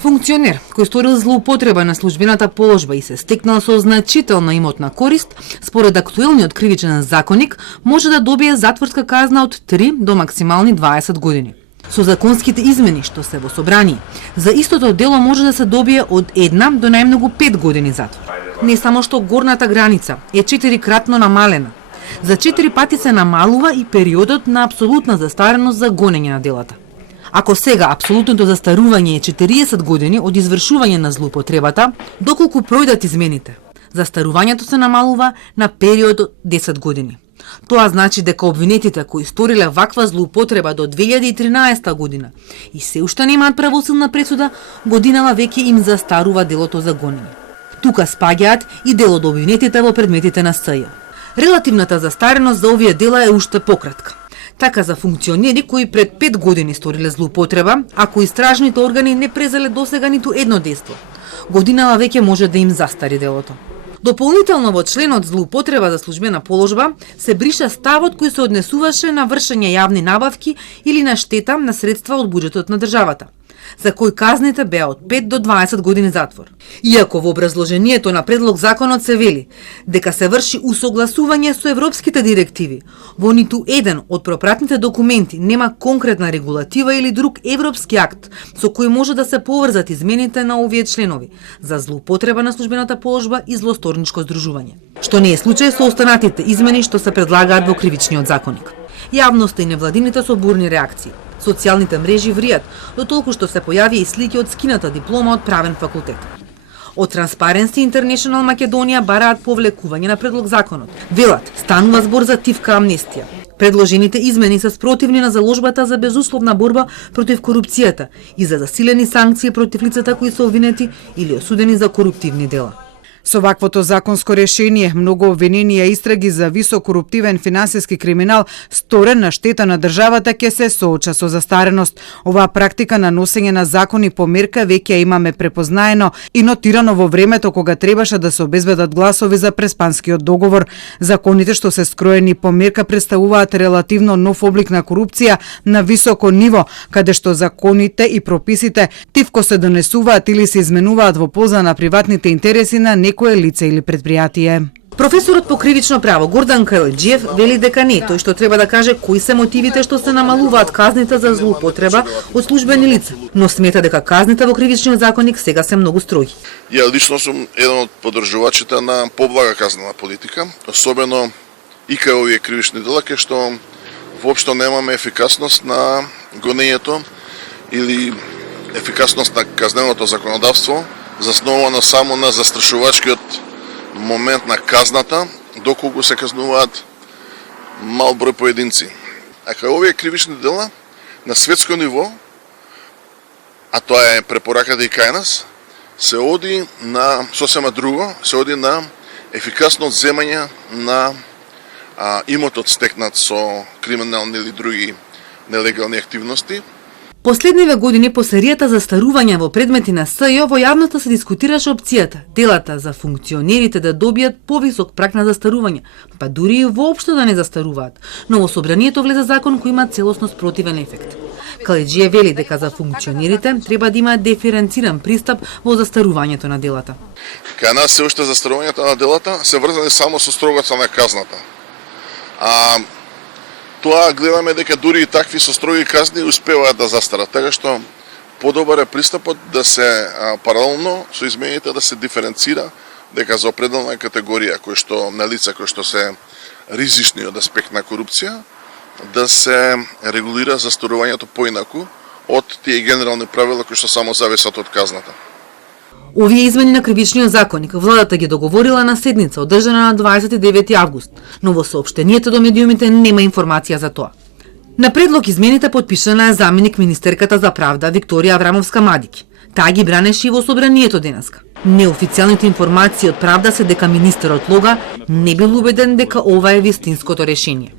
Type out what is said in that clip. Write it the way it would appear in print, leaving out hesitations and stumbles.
Функционер кој сторил злоупотреба на службената положба и се стекнал со значителна имотна корист, според актуелниот кривичен законник, може да добие затворска казна од 3 до максимални 20 години. Со законските измени што се во собрание, за истото дело може да се добие од 1 до најмногу 5 години затвор. Не само што горната граница е 4-кратно намалена, за 4 пати се намалува и периодот на апсолутна застареност за гонење на делата. Ако сега апсолутното застарување е 40 години од извршување на злоупотребата, доколку пројдат измените, застарувањето се намалува на период од 10 години. Тоа значи дека обвинетите кои сториле ваква злоупотреба до 2013 година и се уште немаат правосилна пресуда, годинава веќе им застарува делото за гонење. Тука спаѓаат и дел од обвинетите во предметите на СЈ. Релативната застареност за овие дела е уште пократка. Така за функционери кои пред 5 години сториле злоупотреба, ако истражните органи не презеле досега ниту едно дејство, годинава веќе може да им застари делото. Дополнително во членот злоупотреба за службена положба се бриша ставот кој се однесуваше на вршење јавни набавки или на штета на средства од буџетот на државата, за кој казните беа од 5 до 20 години затвор. Иако во образложението на предлог законот се вели дека се врши усогласување со европските директиви, во ниту еден од пропратните документи нема конкретна регулатива или друг европски акт со кој може да се поврзат измените на овие членови за злоупотреба на службената положба и злосторничко здружување, што не е случај со останатите измени што се предлагаат во кривичниот законник. Јавноста и невладините со бурни реакции. Социјалните мрежи вријат, до толку што се појави и слики од скината диплома од правен факултет. Од Transparency International Македонија бараат повлекување на предлог законот. Велат, станува збор за тивка амнестија. Предложените измени се спротивни на заложбата за безусловна борба против корупцијата и за засилени санкции против лицата кои се обвинети или осудени за коруптивни дела. Со ваквото законско решение, многу обвиненија истраги за висок коруптивен финансиски криминал сторен на штета на државата ќе се сооча со застареност. Оваа практика на носење на закони по мерка веќе имаме препознаено и нотирано во времето кога требаше да се обезбедат гласови за преспанскиот договор. Законите што се скроени по мерка представуваат релативно нов облик на корупција на високо ниво, каде што законите и прописите тивко се донесуваат или се изменуваат во полза на приватните интереси на некое лице или предпријатие. Професорот по кривично право Гордан Кајлџиев вели дека не тој што треба да каже кои се мотивите што се намалуваат казните за злоупотреба од службени лица, но смета дека казните во кривичниот законник сега се многу строги. Ја лично сум еден од поддржувачите на поблага казнена политика, особено и кај овие кривични дела кај што воопшто немаме ефикасност на гонењето или ефикасност на казненото законодавство, засновано само на застрашувачкиот момент на казната, доколку се казнуваат мал број поединци. А кај овие кривични дела, на светско ниво, а тоа е препораката и кај нас, се оди на сосема друго, се оди на ефикасно земање на имотот стекнат со криминални или други нелегални активности. Последниве години по серијата за старување во предмети на СЈ во јавноста се дискутираше опцијата делата за функционерите да добијат повисок праг на застарување, па дури и воопшто да не застаруваат, но во собранието влезе закон кој има целосно спротивен ефект. Кајлџиев вели дека за функционерите треба да имаат диференциран пристап во застарувањето на делата. Кај нас се уште застарувањето на делата се врзани само со строгота на казната. Тоа гледаме дека дури и такви со строги казни успеваат да застарат, така што подобар е пристапот да се паралелно со измените да се диференцира дека за определена категорија кои што на лица кои што се ризични од аспект на корупција да се регулира застарувањето поинаку од тие генерални правила кои што само зависат од казната. Овие измени на кривичниот законник владата ги договорила на седница одржана на 29 август, но во соопштението до медиумите нема информација за тоа. На предлог измените потпишана е заменик министерката за правда Викторија Аврамовска-Мадики. Таа ги бранеше и во собранието денеска. Неофицијалните информации од правда се дека министерот Лога не бил убеден дека ова е вистинското решение.